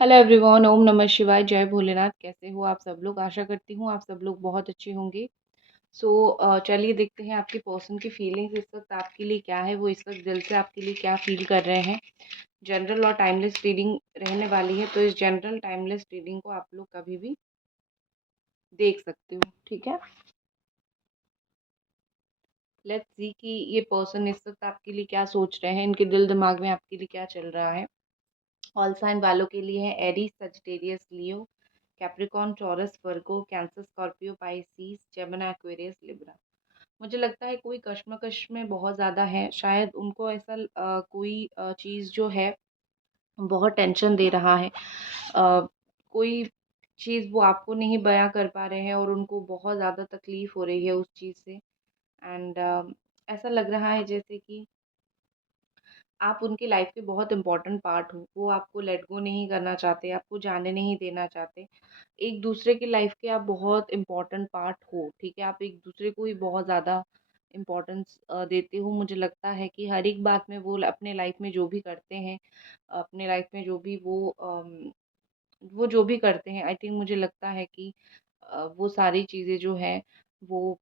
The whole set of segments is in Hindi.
हेलो एवरीवन, ओम नमः शिवाय, जय भोलेनाथ। कैसे हो आप सब लोग? आशा करती हूँ आप सब लोग बहुत अच्छे होंगे। चलिए देखते हैं आपके पर्सन की फीलिंग्स इस वक्त आपके लिए क्या है। वो इस वक्त दिल से आपके लिए क्या फील कर रहे हैं। जनरल और टाइमलेस रीडिंग रहने वाली है, तो इस जनरल टाइमलेस रीडिंग को आप लोग कभी भी देख सकते हो, ठीक है। लेट्स सी कि ये पर्सन इस वक्त आपके लिए क्या सोच रहे हैं, इनके दिल दिमाग में आपके लिए क्या चल रहा है। ऑल साइन वालों के लिए है Aries, Sagittarius, Leo, Capricorn, Taurus, Virgo, Cancer, Scorpio, Pisces, Gemini, Aquarius, Libra. मुझे लगता है कोई कश्मकश में बहुत ज़्यादा है। शायद उनको ऐसा कोई चीज़ जो है बहुत टेंशन दे रहा है। कोई चीज़ वो आपको नहीं बयां कर पा रहे हैं और उनको बहुत ज़्यादा तकलीफ़ हो रही है उस चीज़ से। एंड ऐसा लग रहा है जैसे कि आप उनकी लाइफ के बहुत इम्पोर्टेंट पार्ट हो। वो आपको लेट गो नहीं करना चाहते, आपको जाने नहीं देना चाहते। एक दूसरे की लाइफ के आप बहुत इम्पोर्टेंट पार्ट हो, ठीक है। आप एक दूसरे को ही बहुत ज़्यादा इम्पोर्टेंस देते हो। मुझे लगता है कि हर एक बात में वो अपने लाइफ में जो भी करते हैं, अपने लाइफ में जो भी वो जो भी करते हैं, आई थिंक मुझे लगता है कि वो सारी चीज़ें जो हैं वो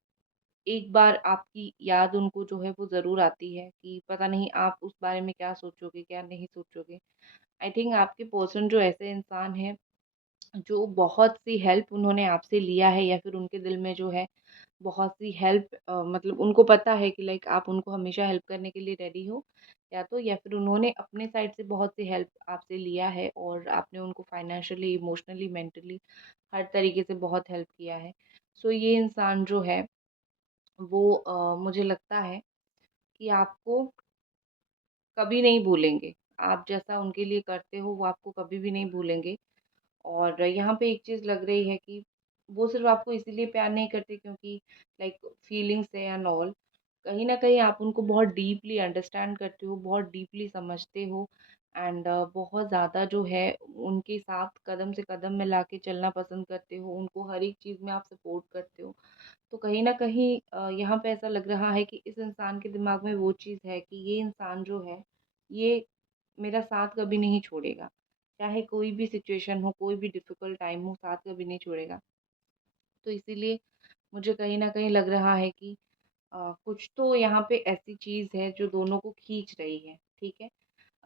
एक बार आपकी याद उनको जो है वो ज़रूर आती है कि पता नहीं आप उस बारे में क्या सोचोगे, क्या नहीं सोचोगे। आई थिंक आपके पर्सन जो ऐसे इंसान हैं, जो बहुत सी हेल्प उन्होंने आपसे लिया है, या फिर उनके दिल में जो है बहुत सी हेल्प, मतलब उनको पता है कि लाइक आप उनको हमेशा हेल्प करने के लिए रेडी हो, या फिर उन्होंने अपने साइड से बहुत सी हेल्प आपसे लिया है और आपने उनको फाइनेंशियली, इमोशनली, मेंटली हर तरीके से बहुत हेल्प किया है। ये इंसान जो है वो मुझे लगता है कि आपको कभी नहीं भूलेंगे। आप जैसा उनके लिए करते हो वो आपको कभी भी नहीं भूलेंगे। और यहाँ पे एक चीज़ लग रही है कि वो सिर्फ़ आपको इसीलिए प्यार नहीं करते क्योंकि लाइक फीलिंग्स है एंड ऑल। कहीं न कहीं आप उनको बहुत डीपली अंडरस्टैंड करते हो, बहुत डीपली समझते हो। एंड बहुत ज़्यादा जो है उनके साथ कदम से कदम मिला के चलना पसंद करते हो, उनको हर एक चीज़ में आप सपोर्ट करते हो। तो कहीं न कहीं यहाँ पे ऐसा लग रहा है कि इस इंसान के दिमाग में वो चीज़ है कि ये इंसान जो है, ये मेरा साथ कभी नहीं छोड़ेगा। चाहे कोई भी सिचुएशन हो, कोई भी डिफ़िकल्ट टाइम हो, साथ कभी नहीं छोड़ेगा। तो इसीलिए मुझे कहीं न कहीं लग रहा है कि कुछ तो यहाँ पे ऐसी चीज़ है जो दोनों को खींच रही है, ठीक है?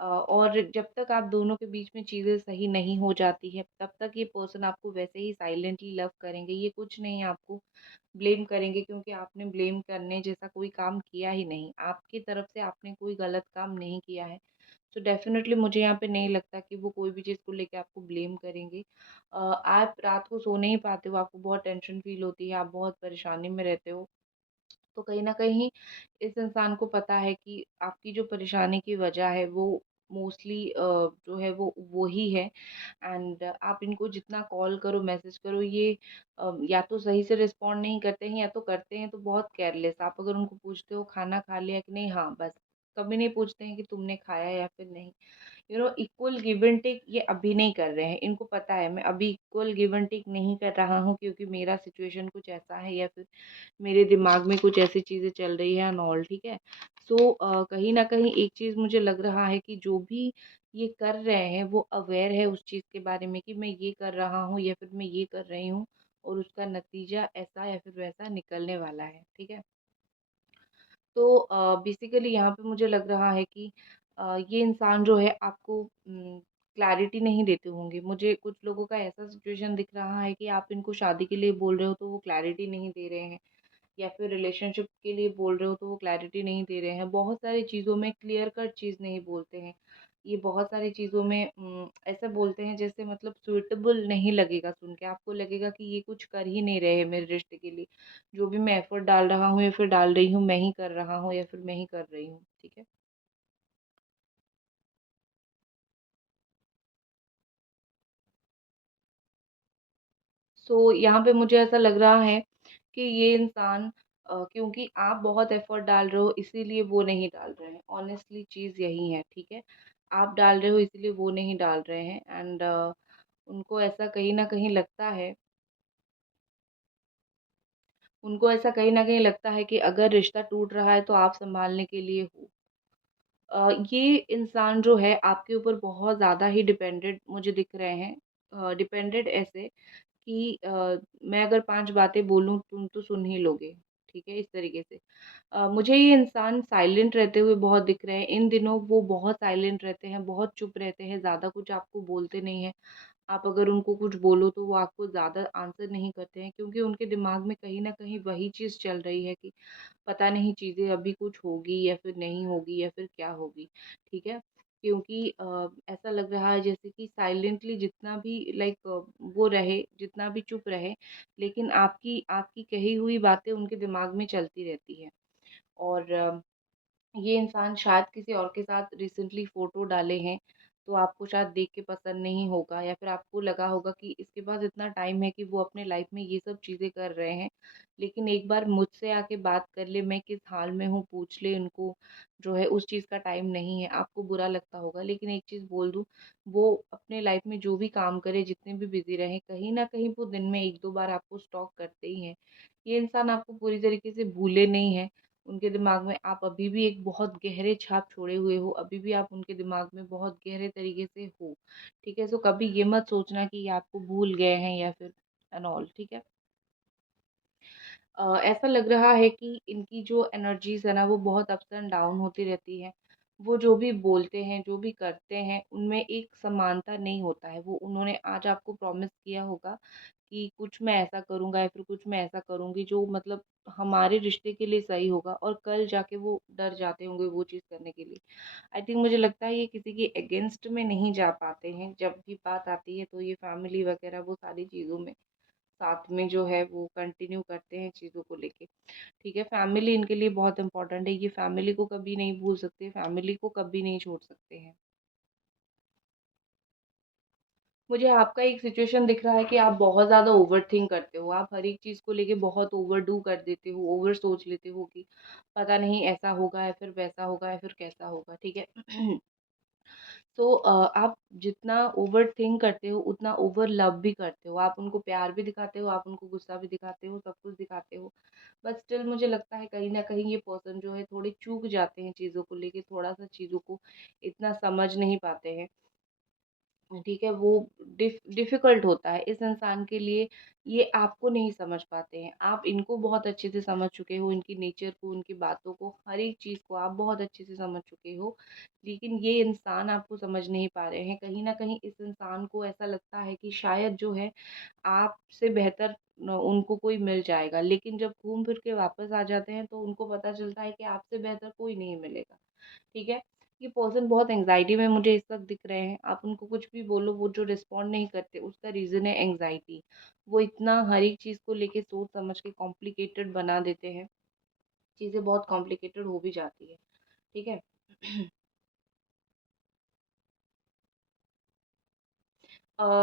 और जब तक आप दोनों के बीच में चीज़ें सही नहीं हो जाती है, तब तक ये पर्सन आपको वैसे ही साइलेंटली लव करेंगे। ये कुछ नहीं आपको ब्लेम करेंगे क्योंकि आपने ब्लेम करने जैसा कोई काम किया ही नहीं। आपकी तरफ से आपने कोई गलत काम नहीं किया है। तो डेफ़िनेटली मुझे यहाँ पे नहीं लगता कि वो कोई भी चीज़ को लेके आपको ब्लेम करेंगे। आप रात को सो नहीं पाते हो, आपको बहुत टेंशन फ़ील होती है, आप बहुत परेशानी में रहते हो। तो कहीं न कहीं इस इंसान को पता है कि आपकी जो परेशानी की वजह है वो मोस्टली जो है वो ही है। एंड आप इनको जितना कॉल करो, मैसेज करो, ये या तो सही से रिस्पॉन्ड नहीं करते हैं या तो करते हैं तो बहुत केयरलेस। आप अगर उनको पूछते हो खाना खा लिया कि नहीं? हाँ, बस। कभी नहीं पूछते हैं कि तुमने खाया या फिर नहीं। इक्वल गिव एंड टेक ये अभी नहीं कर रहे हैं। इनको पता है मैं अभी इक्वल गिव एंड टेक नहीं कर रहा हूँ क्योंकि मेरा सिचुएशन कुछ ऐसा है या फिर मेरे दिमाग में कुछ ऐसी चीज़ें चल रही है एंड ऑल, ठीक है। कहीं न कहीं एक चीज़ मुझे लग रहा है कि जो भी ये कर रहे हैं वो अवेयर है उस चीज़ के बारे में कि मैं ये कर रहा हूँ या फिर मैं ये कर रही हूँ और उसका नतीजा ऐसा या फिर वैसा निकलने वाला है, ठीक है। बेसिकली यहाँ पे मुझे लग रहा है कि ये इंसान जो है आपको क्लैरिटी नहीं देते होंगे। मुझे कुछ लोगों का ऐसा सिचुएशन दिख रहा है कि आप इनको शादी के लिए बोल रहे हो तो वो क्लैरिटी नहीं दे रहे हैं, या फिर रिलेशनशिप के लिए बोल रहे हो तो वो क्लैरिटी नहीं दे रहे हैं। बहुत सारी चीज़ों में क्लियर कट चीज़ नहीं बोलते हैं। ये बहुत सारी चीज़ों में ऐसा बोलते हैं जैसे मतलब सूटेबल नहीं लगेगा सुन के, आपको लगेगा कि ये कुछ कर ही नहीं रहे हैं मेरे रिश्ते के लिए। जो भी मैं एफर्ट डाल रहा हूँ या फिर डाल रही हूँ, मैं ही कर रहा हूँ या फिर मैं ही कर रही हूँ, ठीक है। यहाँ पे मुझे ऐसा लग रहा है कि ये इंसान क्योंकि आप बहुत एफर्ट डाल रहे हो इसीलिए वो नहीं डाल रहे हैं। ऑनेस्टली चीज़ यही है, ठीक है। आप डाल रहे हो इसलिए वो नहीं डाल रहे हैं। एंड उनको ऐसा कहीं न कहीं लगता है कि अगर रिश्ता टूट रहा है तो आप सँभालने के लिए हो। ये इंसान जो है आपके ऊपर बहुत ज़्यादा ही डिपेंडेंट मुझे दिख रहे हैं। डिपेंडेंट ऐसे कि मैं अगर 5 बातें बोलूँ तुम तो सुन ही लोगे, ठीक है? इस तरीके से। मुझे ये इंसान साइलेंट रहते हुए बहुत दिख रहे हैं। इन दिनों वो बहुत साइलेंट रहते हैं, बहुत चुप रहते हैं, ज़्यादा कुछ आपको बोलते नहीं हैं। आप अगर उनको कुछ बोलो तो वो आपको ज़्यादा आंसर नहीं करते हैं, क्योंकि उनके दिमाग में कहीं न कहीं वही चीज़ चल रही है कि पता नहीं चीज़ें अभी कुछ होगी या फिर नहीं होगी या फिर क्या होगी, ठीक है? क्योंकि ऐसा लग रहा है जैसे कि साइलेंटली जितना भी वो रहे, जितना भी चुप रहे, लेकिन आपकी आपकी कही हुई बातें उनके दिमाग में चलती रहती हैं। और ये इंसान शायद किसी और के साथ रिसेंटली फ़ोटो डाले हैं, तो आपको शायद देख के पसंद नहीं होगा, या फिर आपको लगा होगा कि इसके पास इतना टाइम है कि वो अपने लाइफ़ में ये सब चीज़ें कर रहे हैं। लेकिन एक बार मुझसे आके बात कर ले, मैं किस हाल में हूँ पूछ ले, इनको जो है उस चीज़ का टाइम नहीं है। आपको बुरा लगता होगा, लेकिन एक चीज़ बोल दूँ, वो अपने लाइफ़ में जो भी काम करे, जितने भी बिज़ी रहें, कहीं न कहीं वो दिन में 1-2 बार आपको स्टॉक करते ही हैं। ये इंसान आपको पूरी तरीके से भूले नहीं हैं। उनके दिमाग में आप अभी भी एक बहुत गहरे छाप छोड़े हुए हो, अभी भी आप उनके दिमाग में बहुत गहरे तरीके से हो, ठीक है? सो कभी ये मत सोचना कि ये आपको भूल गए हैं या फिर एंड ऑल, ठीक है? ऐसा लग रहा है कि इनकी जो एनर्जीज़ है ना वो बहुत अप्स एंड डाउन होती रहती है। वो जो भी बोलते हैं, जो भी करते हैं, उनमें एक समानता नहीं होता है। वो उन्होंने आज आपको प्रॉमिस किया होगा कि कुछ मैं ऐसा करूँगा या फिर कुछ मैं ऐसा करूँगी जो मतलब हमारे रिश्ते के लिए सही होगा, और कल जाके वो डर जाते होंगे वो चीज़ करने के लिए। आई थिंक मुझे लगता है ये किसी के अगेंस्ट में नहीं जा पाते हैं। जब भी बात आती है तो ये फैमिली वगैरह वो सारी चीज़ों में साथ में जो है वो कंटिन्यू करते हैं चीज़ों को लेके। ठीक है, फैमिली इनके लिए बहुत इम्पोर्टेंट है, ये फैमिली को कभी नहीं भूल सकते, फैमिली को कभी नहीं छोड़ सकते हैं। मुझे आपका एक सिचुएशन दिख रहा है कि आप बहुत ज़्यादा ओवरथिंक करते हो, आप हर एक चीज़ को लेके बहुत ओवरडू कर देते हो, ओवर सोच लेते हो कि पता नहीं ऐसा होगा या फिर वैसा होगा या फिर कैसा होगा, ठीक है? तो आप जितना ओवरथिंक करते हो उतना ओवर लव भी करते हो, आप उनको प्यार भी दिखाते हो, आप उनको गुस्सा भी दिखाते हो, सब कुछ दिखाते हो। बट स्टिल मुझे लगता है कहीं न कहीं ये पर्सन जो है थोड़े चूक जाते हैं चीज़ों को लेके, थोड़ा-सा चीज़ों को इतना समझ नहीं पाते हैं। ठीक है, वो डिफ़िकल्ट होता है इस इंसान के लिए, ये आपको नहीं समझ पाते हैं। आप इनको बहुत अच्छे से समझ चुके हो, इनकी नेचर को, उनकी बातों को, हर एक चीज़ को आप बहुत अच्छे से समझ चुके हो। लेकिन ये इंसान आपको समझ नहीं पा रहे हैं। कहीं न कहीं इस इंसान को ऐसा लगता है कि शायद जो है आपसे बेहतर उनको कोई मिल जाएगा। लेकिन जब घूम फिर के वापस आ जाते हैं तो उनको पता चलता है कि आपसे बेहतर कोई नहीं मिलेगा। ठीक है? ये पर्सन बहुत एंग्ज़ायटी में मुझे इस वक़्त दिख रहे हैं। आप उनको कुछ भी बोलो वो जो रिस्पॉन्ड नहीं करते उसका रीज़न है एंग्ज़ायटी। वो इतना हर एक चीज़ को लेके सोच समझ के कॉम्प्लिकेटेड बना देते हैं। चीज़ें बहुत कॉम्प्लिकेटेड हो भी जाती है। ठीक है?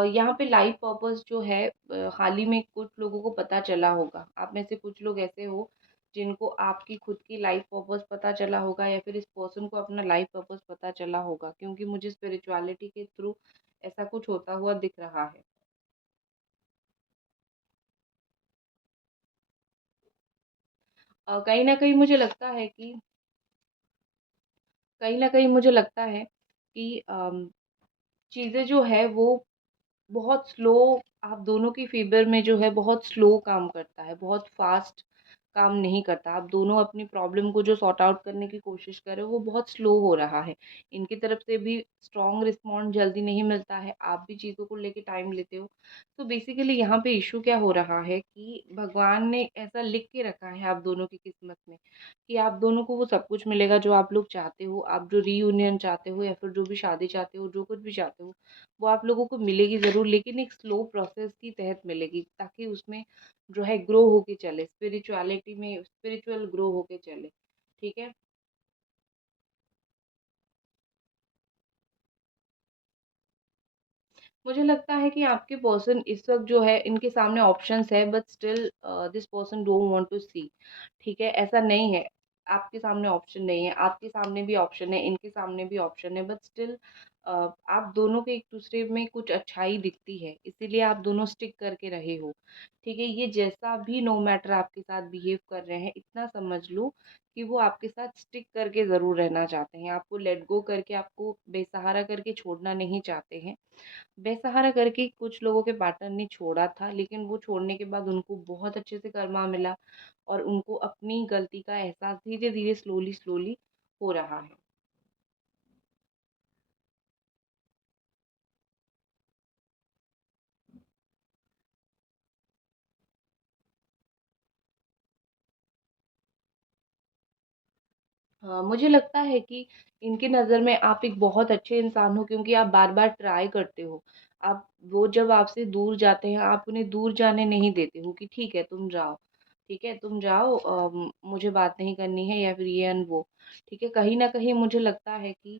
यहाँ पे लाइफ पर्पस जो है हाल ही में कुछ लोगों को पता चला होगा। आप में से कुछ लोग ऐसे हो जिनको आपकी खुद की लाइफ पर्पस पता चला होगा, या फिर इस पर्सन को अपना लाइफ पर्पस पता चला होगा, क्योंकि मुझे स्पिरिचुअलिटी के थ्रू ऐसा कुछ होता हुआ दिख रहा है। कहीं न कहीं मुझे लगता है कि कहीं न कहीं मुझे लगता है कि चीज़ें जो है वो बहुत स्लो, आप दोनों की फ़ेवर में जो है बहुत स्लो काम करता है, बहुत फ़ास्ट काम नहीं करता। आप दोनों अपनी प्रॉब्लम को जो सॉर्ट आउट करने की कोशिश कर रहे हो, वो बहुत स्लो हो रहा है। इनकी तरफ से भी स्ट्रॉन्ग रिस्पॉन्ड जल्दी नहीं मिलता है, आप भी चीज़ों को लेके टाइम लेते हो। तो बेसिकली यहाँ पे इश्यू क्या हो रहा है कि भगवान ने ऐसा लिख के रखा है आप दोनों की किस्मत में कि आप दोनों को वो सब कुछ मिलेगा जो आप लोग चाहते हो। आप जो रीयूनियन चाहते हो या फिर जो भी शादी चाहते हो, जो कुछ भी चाहते हो, वो आप लोगों को मिलेगी ज़रूर, लेकिन एक स्लो प्रोसेस के तहत मिलेगी, ताकि उसमें जो है ग्रो होके चले, स्पिरिचुअलिटी में स्पिरिचुअल ग्रो होके चले, ठीक है? मुझे लगता है कि आपके पर्सन इस वक़्त जो है इनके सामने ऑप्शंस है, but still this person don't want to see, ठीक है? ऐसा नहीं है, आपके सामने ऑप्शन नहीं है, आपके सामने भी ऑप्शन है, इनके सामने भी ऑप्शन है, बट स्टिल आप दोनों के एक दूसरे में कुछ अच्छाई दिखती है, इसीलिए आप दोनों स्टिक करके रहे हो। ठीक है, ये जैसा भी नो मैटर आपके साथ बिहेव कर रहे हैं, इतना समझ लो कि वो आपके साथ स्टिक करके ज़रूर रहना चाहते हैं, आपको लेट गो करके, आपको बेसहारा करके छोड़ना नहीं चाहते हैं। बेसहारा करके कुछ लोगों के पार्टनर ने छोड़ा था, लेकिन वो छोड़ने के बाद उनको बहुत अच्छे से कर्मा मिला और उनको अपनी गलती का एहसास धीरे-धीरे, स्लोली-स्लोली हो रहा है। हाँ, मुझे लगता है कि इनकी नज़र में आप एक बहुत अच्छे इंसान हो, क्योंकि आप बार-बार ट्राई करते हो। आप वो जब आपसे दूर जाते हैं, आप उन्हें दूर जाने नहीं देते हो कि ठीक है तुम जाओ, ठीक है तुम जाओ, मुझे बात नहीं करनी है या फिर ये एंड वो। ठीक है, कहीं न कहीं मुझे लगता है कि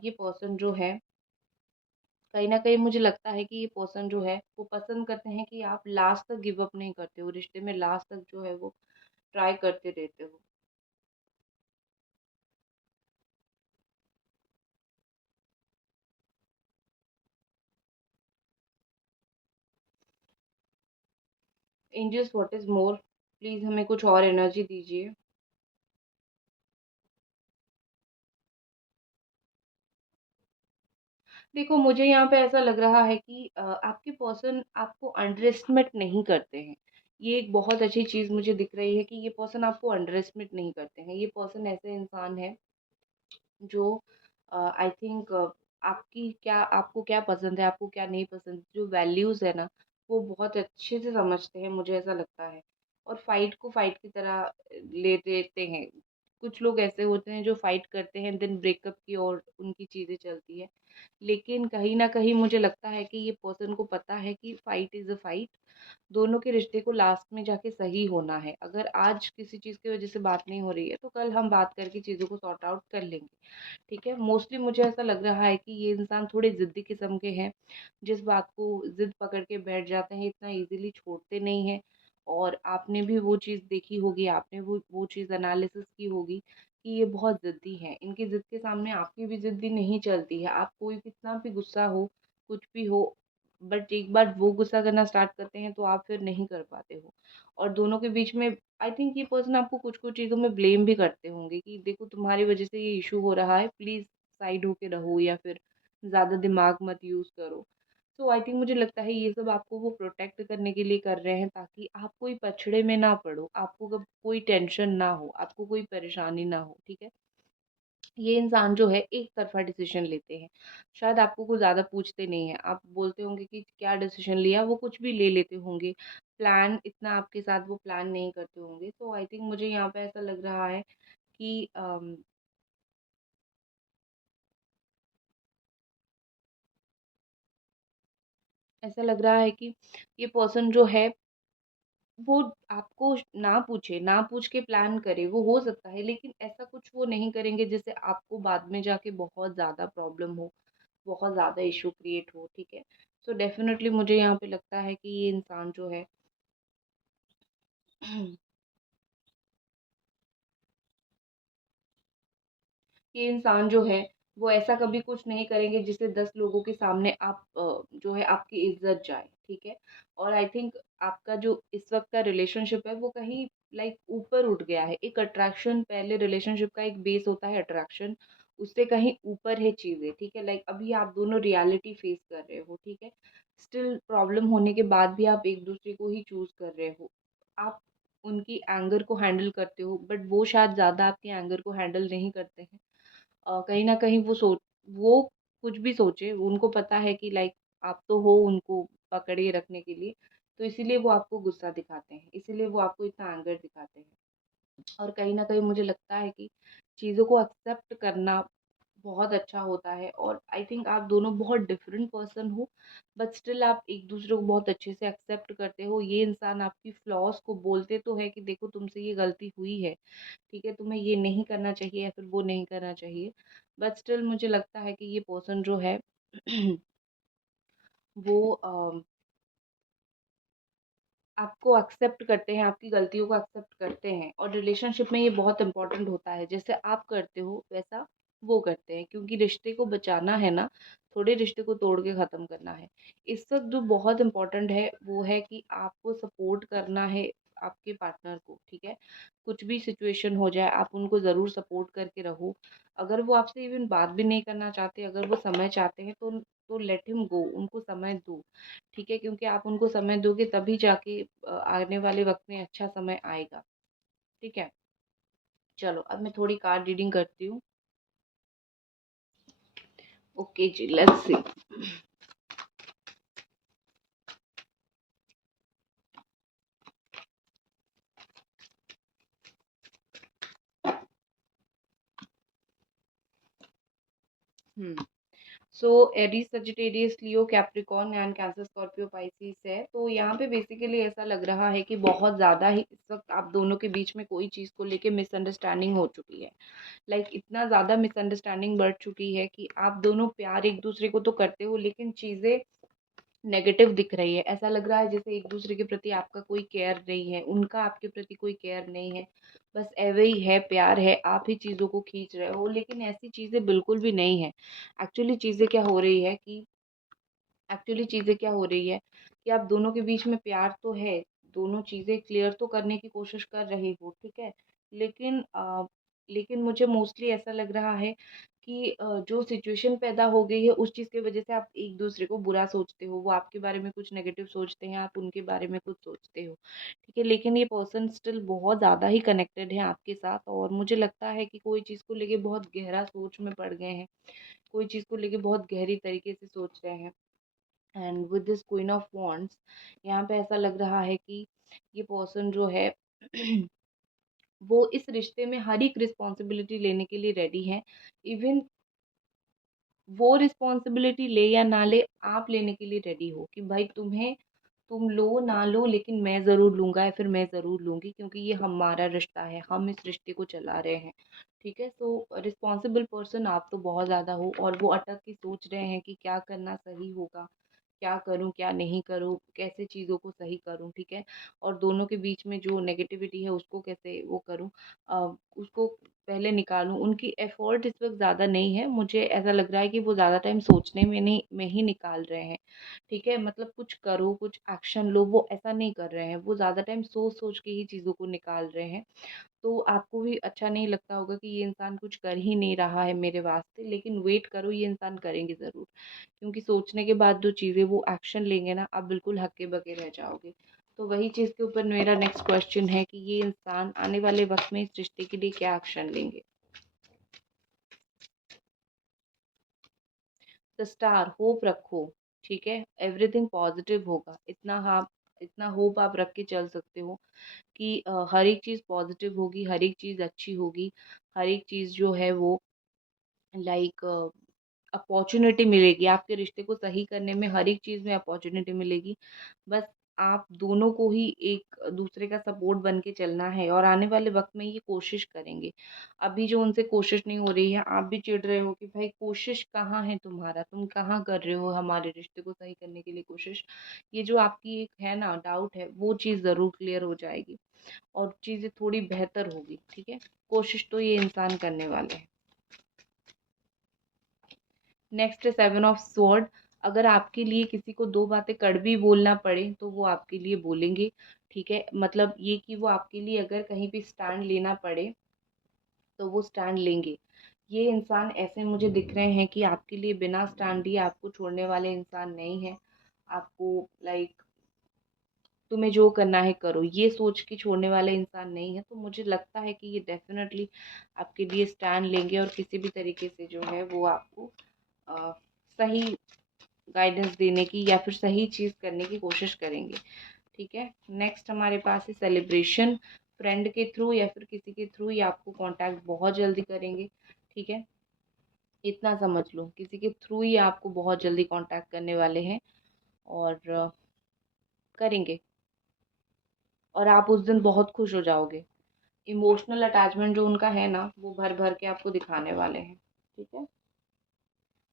ये पर्सन जो है, कहीं न कहीं मुझे लगता है कि ये पर्सन जो है वो पसंद करते हैं कि आप लास्ट तक गिव अप नहीं करते हो, रिश्ते में लास्ट तक जो है वो ट्राई करते रहते हो। Angels, what is more? Please हमें कुछ और एनर्जी दीजिए। देखो, मुझे यहाँ पे ऐसा लग रहा है कि आपके पर्सन आपको अंडर एस्टिमेट नहीं करते हैं। ये एक बहुत अच्छी चीज़ मुझे दिख रही है कि ये पर्सन आपको अंडर एस्टिमेट नहीं करते हैं। ये पर्सन ऐसे इंसान है जो आई थिंक आपको क्या पसंद है, आपको क्या नहीं पसंद, जो वैल्यूज़ है ना, वो बहुत अच्छे से समझते हैं, मुझे ऐसा लगता है। और फाइट को फाइट की तरह ले लेते हैं। कुछ लोग ऐसे होते हैं जो फाइट करते हैं, देन ब्रेकअप की ओर उनकी चीज़ें चलती है। लेकिन कहीं न कहीं मुझे लगता है कि ये पर्सन को पता है कि फाइट इज़ अ फाइट, दोनों के रिश्ते को लास्ट में जाके सही होना है। अगर आज किसी चीज़ की वज़ह से बात नहीं हो रही है, तो कल हम बात करके चीज़ों को सॉर्ट आउट कर लेंगे। ठीक है? मोस्टली मुझे ऐसा लग रहा है कि ये इंसान थोड़े ज़िद्दी किस्म के हैं, जिस बात को ज़िद पकड़ के बैठ जाते हैं, इतना ईज़िली छोड़ते नहीं हैं। और आपने भी वो चीज़ देखी होगी, आपने वो चीज़ एनालिसिस की होगी कि ये बहुत ज़िद्दी हैं। इनकी ज़िद के सामने आपकी भी ज़िद्दी नहीं चलती है। आप कोई कितना भी गुस्सा हो, कुछ भी हो, बट एक बार वो गुस्सा करना स्टार्ट करते हैं, तो आप फिर नहीं कर पाते हो। और दोनों के बीच में आई थिंक ये पर्सन आपको कुछ-कुछ चीज़ों में ब्लेम भी करते होंगे कि देखो तुम्हारी वज़ह से ये इश्यू हो रहा है, प्लीज़ साइड होके रहो या फिर ज़्यादा दिमाग मत यूज़ करो। सो आई थिंक मुझे लगता है ये सब आपको वो प्रोटेक्ट करने के लिए कर रहे हैं, ताकि आप कोई पछड़े में ना पड़ो, आपको कब कोई टेंशन ना हो, आपको कोई परेशानी ना हो, ठीक है? ये इंसान जो है एक तरफ़ा डिसीज़न लेते हैं। शायद आपको कुछ ज़्यादा पूछते नहीं हैं। आप बोलते होंगे कि क्या डिसीज़न लिया? वो कुछ भी ले लेते होंगे। प्लान इतना आपके साथ वो प्लान नहीं करते होंगे। तो आई थिंक मुझे यहाँ पे ऐसा लग रहा है कि ऐसा लग रहा है कि ये पर्सन जो है वो आपको ना पूछे, ना पूछ के प्लान करे, वो हो सकता है, लेकिन ऐसा कुछ वो नहीं करेंगे जिससे आपको बाद में जाके बहुत ज़्यादा प्रॉब्लम हो, बहुत ज़्यादा इश्यू क्रिएट हो, ठीक है? सो डेफ़िनेटली मुझे यहाँ पे लगता है कि ये इंसान जो है ये इंसान जो है, वो ऐसा कभी कुछ नहीं करेंगे जिससे 10 लोगों के सामने आप जो है आपकी इज़्ज़त जाए, ठीक है? और आई थिंक आपका जो इस वक़्त का रिलेशनशिप है वो कहीं लाइक ऊपर उठ गया है। एक अट्रैक्शन, पहले रिलेशनशिप का एक बेस होता है अट्रैक्शन, उससे कहीं ऊपर है चीज़ें, ठीक है? लाइक अभी आप दोनों रियलिटी फेस कर रहे हो, ठीक है? स्टिल प्रॉब्लम होने के बाद भी आप एक-दूसरे को ही चूज़ कर रहे हो। आप उनकी एंगर को हैंडल करते हो, बट वो शायद ज़्यादा आपके एंगर को हैंडल नहीं करते हैं। कहीं न कहीं वो कुछ भी सोचे, उनको पता है कि लाइक आप तो हो उनको पकड़े रखने के लिए, तो इसीलिए वो आपको गुस्सा दिखाते हैं, इसीलिए वो आपको इतना एंगर दिखाते हैं। और कहीं न कहीं मुझे लगता है कि चीज़ों को एक्सेप्ट करना बहुत अच्छा होता है, और आई थिंक आप दोनों बहुत डिफरेंट पर्सन हो, बट स्टिल आप एक-दूसरे को बहुत अच्छे से एक्सेप्ट करते हो। ये इंसान आपकी फ्लॉज़ को बोलते तो है कि देखो तुमसे ये गलती हुई है, ठीक है? तुम्हें ये नहीं करना चाहिए या फिर वो नहीं करना चाहिए। बट स्टिल मुझे लगता है कि ये पर्सन जो है वो आपको एक्सेप्ट करते हैं, आपकी गलतियों को एक्सेप्ट करते हैं, और रिलेशनशिप में ये बहुत इम्पोर्टेंट होता है। जैसे आप करते हो वैसा वो करते हैं, क्योंकि रिश्ते को बचाना है ना, थोड़े रिश्ते को तोड़ के ख़त्म करना है। इस वक़्त जो बहुत इम्पोर्टेंट है वो है कि आपको सपोर्ट करना है आपके पार्टनर को, ठीक है? कुछ भी सिचुएशन हो जाए आप उनको ज़रूर सपोर्ट करके रहो। अगर वो आपसे इवन बात भी नहीं करना चाहते, अगर वो समय चाहते हैं तो लेट हिम गो, उनको समय दो, ठीक है? क्योंकि आप उनको समय दोगे तभी जाके आने वाले वक़्त में अच्छा समय आएगा, ठीक है? चलो अब मैं थोड़ी कार्ड रीडिंग करती हूँ। ओके जी, let's see. So Aries, Sagittarius, Leo, Capricorn and Cancer, Scorpio, Pisces है। तो यहाँ पे बेसिकली ऐसा लग रहा है कि बहुत ज़्यादा ही इस वक्त आप दोनों के बीच में कोई चीज़ को लेके मिसअंडरस्टैंडिंग हो चुकी है। इतना ज़्यादा मिसअंडरस्टैंडिंग बढ़ चुकी है कि आप दोनों प्यार एक दूसरे को तो करते हो, लेकिन चीज़ें नेगेटिव दिख रही है। ऐसा लग रहा है जैसे एक दूसरे के प्रति आपका कोई केयर नहीं है, उनका आपके प्रति कोई केयर नहीं है। बस एवे ही है, प्यार है, आप ही चीज़ों को खींच रहे हो, लेकिन ऐसी चीज़ें बिल्कुल भी नहीं है। एक्चुअली चीज़ें क्या हो रही है कि एक्चुअली चीज़ें क्या हो रही है कि आप दोनों के बीच में प्यार तो है, दोनों चीज़ें क्लियर तो करने की कोशिश कर रहे हो, ठीक है? लेकिन लेकिन मुझे मोस्टली ऐसा लग रहा है कि जो सिचुएशन पैदा हो गई है उस चीज़ की वजह से आप एक दूसरे को बुरा सोचते हो, वो आपके बारे में कुछ नेगेटिव सोचते हैं, आप उनके बारे में कुछ सोचते हो, ठीक है? लेकिन ये पर्सन स्टिल बहुत ज़्यादा ही कनेक्टेड है आपके साथ, और मुझे लगता है कि कोई चीज़ को लेके बहुत गहरा सोच में पड़ गए हैं, कोई चीज़ को लेके बहुत गहरी तरीके से सोच रहे हैं। And with this queen of wands, यहाँ पे ऐसा लग रहा है कि ये पर्सन जो है वो इस रिश्ते में हर एक रिस्पॉन्सिबिलिटी लेने के लिए रेडी है। इवन वो रिस्पॉन्सिबिलिटी ले या ना ले, आप लेने के लिए रेडी हो कि भाई तुम लो ना लो, लेकिन मैं ज़रूर लूँगा या फिर मैं ज़रूर लूँगी, क्योंकि ये हमारा रिश्ता है, हम इस रिश्ते को चला रहे हैं, ठीक है? सो रिस्पॉन्सिबल पर्सन आप तो बहुत ज़्यादा हो, और वो अटक के सोच रहे हैं कि क्या करना सही होगा, क्या करूँ, क्या नहीं करूँ, कैसे चीज़ों को सही करूँ, ठीक है? और दोनों के बीच में जो नेगेटिविटी है उसको कैसे वो करूँ, उसको पहले निकालूँ। उनकी एफ़र्ट इस वक़्त ज़्यादा नहीं है, मुझे ऐसा लग रहा है कि वो ज़्यादा टाइम सोचने में ही निकाल रहे हैं, ठीक है? मतलब कुछ करो, कुछ एक्शन लो, वो ऐसा नहीं कर रहे हैं, वो ज़्यादा टाइम सोच-सोच के ही चीज़ों को निकाल रहे हैं। तो आपको भी अच्छा नहीं लगता होगा कि ये इंसान कुछ कर ही नहीं रहा है मेरे वास्ते, लेकिन वेट करो, ये इंसान करेंगे ज़रूर। क्योंकि सोचने के बाद जो चीज़ें वो एक्शन लेंगे ना, आप बिल्कुल हक्के-बक्के रह जाओगे। तो वही चीज़ के ऊपर मेरा नेक्स्ट क्वेश्चन है कि ये इंसान आने वाले वक़्त में इस रिश्ते के लिए क्या एक्शन लेंगे? द स्टार, होप रखो, ठीक है? एवरीथिंग पॉज़िटिव होगा। इतना होप आप रख के चल सकते हो कि हर एक चीज़ पॉज़िटिव होगी, हर एक चीज़ अच्छी होगी, हर एक चीज़ जो है वो लाइक अपॉर्च्युनिटी मिलेगी, आपके रिश्ते को सही करने में हर एक चीज़ में अपॉर्च्युनिटी मिलेगी। बस आप दोनों को ही एक दूसरे का सपोर्ट बन के चलना है, और आने वाले वक़्त में ये कोशिश करेंगे। अभी जो उनसे कोशिश नहीं हो रही है, आप भी चिढ़ रहे हो कि भाई कोशिश कहाँ है तुम्हारा? तुम कहाँ कर रहे हो हमारे रिश्ते को सही करने के लिए कोशिश? ये जो आपकी एक है ना डाउट है, वो चीज़ ज़रूर क्लियर हो जाएगी और चीज़ें थोड़ी बेहतर होगी, ठीक है? कोशिश तो ये इंसान करने वाले हैं। नेक्स्ट है 7 ऑफ स्वॉर्ड। अगर आपके लिए किसी को 2 बातें कड़वी बोलना पड़े, तो वो आपके लिए बोलेंगे, ठीक है? मतलब ये कि वो आपके लिए अगर कहीं पे स्टैंड लेना पड़े, तो वो स्टैंड लेंगे। ये इंसान ऐसे मुझे दिख रहे हैं कि आपके लिए बिना स्टैंड लिए आपको छोड़ने वाले इंसान नहीं हैं। आपको लाइक तुम्हें जो करना है करो, ये सोच के छोड़ने वाले इंसान नहीं है। तो मुझे लगता है कि ये डेफ़िनेटली आपके लिए स्टैंड लेंगे और किसी भी तरीके से जो है वो आपको अ, सही गाइडेंस देने की या फिर सही चीज़ करने की कोशिश करेंगे, ठीक है? नेक्स्ट हमारे पास है सेलिब्रेशन। फ्रेंड के थ्रू या फिर किसी के थ्रू ये आपको कॉन्टैक्ट बहुत जल्दी करेंगे, ठीक है? इतना समझ लो, किसी के थ्रू ही आपको बहुत जल्दी कॉन्टैक्ट करने वाले हैं, और करेंगे, और आप उस दिन बहुत खुश हो जाओगे। इमोशनल अटैचमेंट जो उनका है ना, वो भर-भर के आपको दिखाने वाले हैं, ठीक है?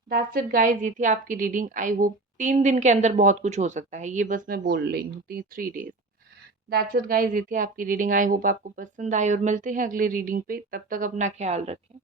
दैट्स इट गाइस, ये थी आपकी रीडिंग। आई होप 3 दिन के अंदर बहुत कुछ हो सकता है, ये बस मैं बोल रही हूँ, 3 डेज़। दैट्स इट गाइस, ये थी आपकी रीडिंग। आई होप आपको पसंद आई, और मिलते हैं अगली रीडिंग पे। तब तक अपना ख्याल रखें।